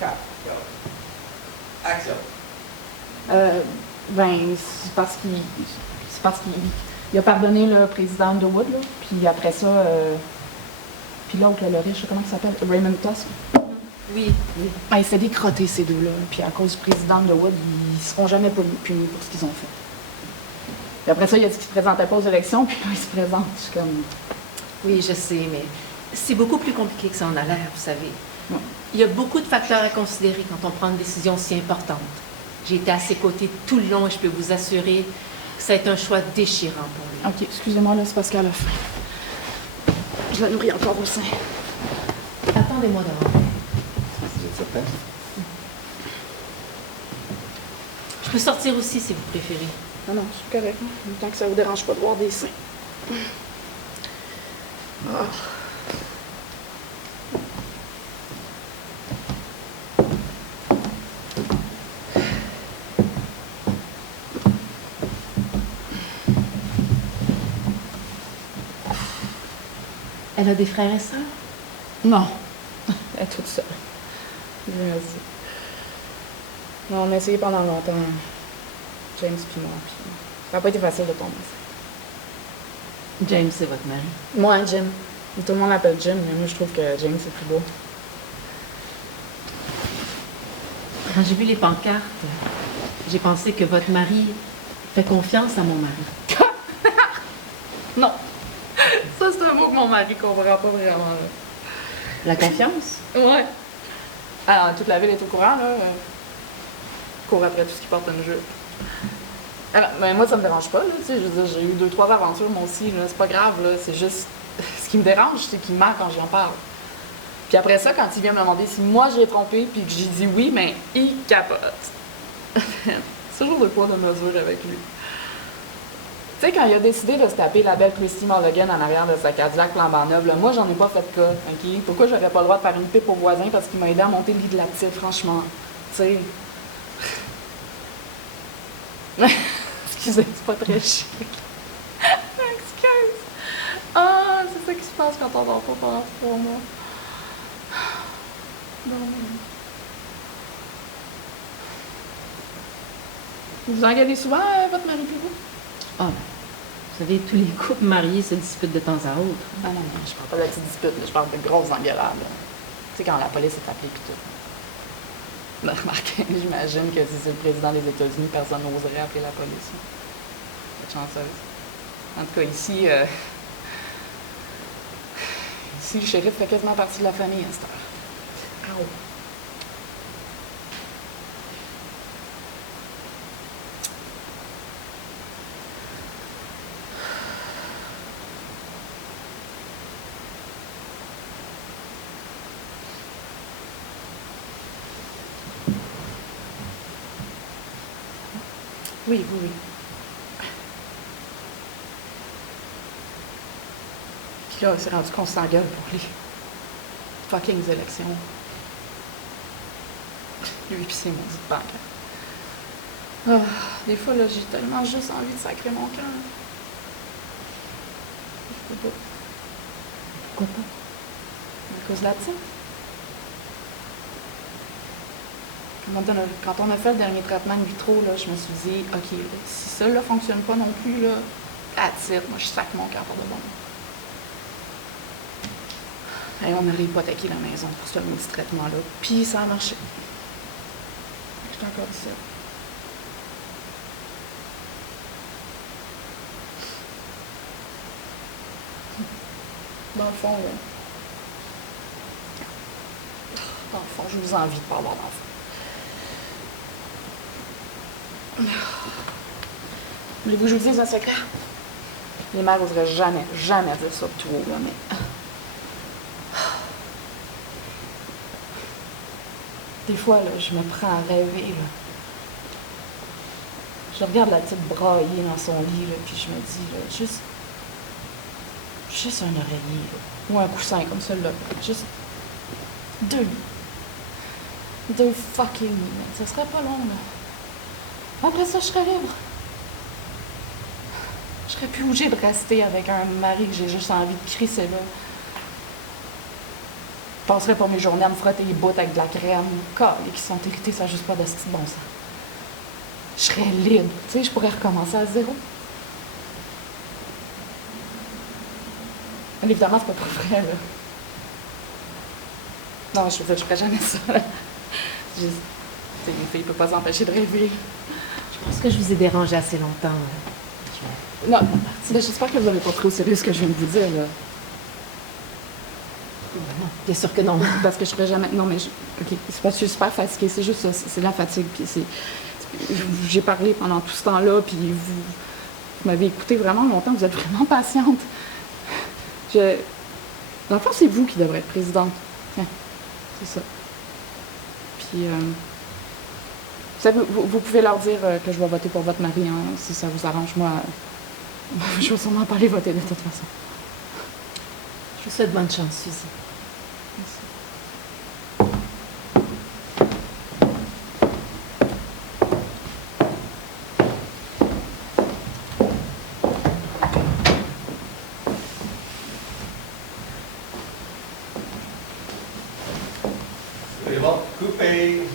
4. Action. C'est parce qu'il a pardonné le président Underwood, là. Puis après ça, puis l'autre, le riche, comment il s'appelle? Raymond Tusk. Oui. Ben, il s'est décroté, ces deux-là. Puis à cause du président Underwood, ils ne seront jamais punis pour ce qu'ils ont fait. Puis après ça, il a dit qu'il ne se présentait pas aux élections, puis là, il se présente. Je suis comme... Oui, je sais, mais c'est beaucoup plus compliqué que ça en a l'air, vous savez. Ouais. Il y a beaucoup de facteurs à considérer quand on prend une décision si importante. J'ai été à ses côtés tout le long et je peux vous assurer que ça a été un choix déchirant pour lui. OK, excusez-moi, là, c'est parce qu'elle a faim. Je la nourris encore au sein. Attendez-moi dehors. Vous êtes certain? Je peux sortir aussi si vous préférez. Non, c'est correct. Tant que ça vous dérange pas de voir des seins. Ah. Elle a des frères et sœurs? Non, elle est toute seule. Merci. Non, on a essayé pendant longtemps, James puis moi, puis ça n'a pas été facile de tomber. James, c'est votre mari. Moi, Jim. Tout le monde l'appelle Jim, mais moi, je trouve que James, c'est plus beau. Quand j'ai vu les pancartes, j'ai pensé que votre mari fait confiance à mon mari. Non! Ça, c'est un mot que mon mari comprend pas vraiment, là. La confiance? Ouais. Alors, toute la ville est au courant, là. Court après tout ce qui porte une jupe. Alors, ben, moi, ça me dérange pas, là, tu sais. Je veux dire, j'ai eu 2-3 aventures, moi aussi, là. C'est pas grave, là. C'est juste... Ce qui me dérange, c'est qu'il ment quand j'en parle. Puis après ça, quand il vient me demander si moi j'ai trompé, puis que j'ai dit oui, ben, il capote. C'est toujours de quoi de mesure avec lui. Tu sais, quand il a décidé de se taper la belle Christy Mulligan en arrière de sa Cadillac flambant neuve, là, moi, j'en ai pas fait de cas, OK? Pourquoi j'aurais pas le droit de faire une pipe au voisin parce qu'il m'a aidé à monter le lit de la petite, franchement? Tu sais... Excusez, c'est pas très chic. Excuse. Ah, c'est ça qui se passe quand on dort pas pendant 3 mois. Non. Vous engueulez souvent votre mari puis vous? Ah, vous savez, tous les couples mariés se disputent de temps à autre. Ah non, je parle pas de la petite dispute, là, je parle de grosses engueulades. Tu sais, quand la police est appelée pis tout. Ben, remarquez, j'imagine que si c'est le président des États-Unis, personne n'oserait appeler la police. Vous êtes chanceuse. En tout cas, ici, ici, le shérif fait quasiment partie de la famille à cette heure. Ow. Oui. Puis là, c'est rendu qu'on s'engueule pour les fucking élections. Lui pis ses maudites banques. Ah, des fois, là, j'ai tellement juste envie de sacrer mon camp. Je peux pas. Pourquoi pas? À cause de la petite. Quand on a fait le dernier traitement de vitro, là, je me suis dit, OK, là, si ça ne fonctionne pas non plus, là, that's it, moi je sac mon camp pour de bon. Et on a hypothéqué la maison pour ce petit traitement-là, puis ça a marché. J'étais encore ici. Dans le fond, là. Dans le fond, je vous envie de pas avoir d'enfant. Voulez-vous que je vous dise un secret? Les mères n'oseraient jamais dire ça tout haut, là, mais... Des fois, là, je me prends à rêver, là. Je regarde la petite brailler dans son lit, là, puis je me dis, là, juste un oreiller, là, ou un coussin comme celui-là. Juste 2 fucking minutes. Ça serait pas long, là. Après ça, je serais libre. Je serais plus obligée de rester avec un mari que j'ai juste envie de crisser là. passerais pas mes journées à me frotter les bouts avec de la crème. Et qui sont irrités, ça n'a juste pas de style bon sens. Je serais libre. Tu sais, je pourrais recommencer à zéro. Mais évidemment, c'est pas trop vrai, là. Non, je veux dire, je ferais jamais ça. Juste, tu sais, une fille peut pas s'empêcher de rêver. Je pense que je vous ai dérangé assez longtemps. Non, ben, j'espère que vous n'avez pas pris au sérieux ce que je viens de vous dire, là. Non, bien sûr que non. Parce que je ferais jamais. Non, mais OK, c'est parce que je suis super fatiguée. C'est juste ça. C'est la fatigue. Puis j'ai parlé pendant tout ce temps-là, puis vous m'avez écouté vraiment longtemps. Vous êtes vraiment patiente. Dans le fond, c'est vous qui devrez être présidente. Tiens, c'est ça. Puis, vous pouvez leur dire que je vais voter pour votre mari, hein, si ça vous arrange. Moi, je vais sûrement pas aller voter de toute façon. Je vous souhaite bonne chance, Suzy. C'est bon, coupé.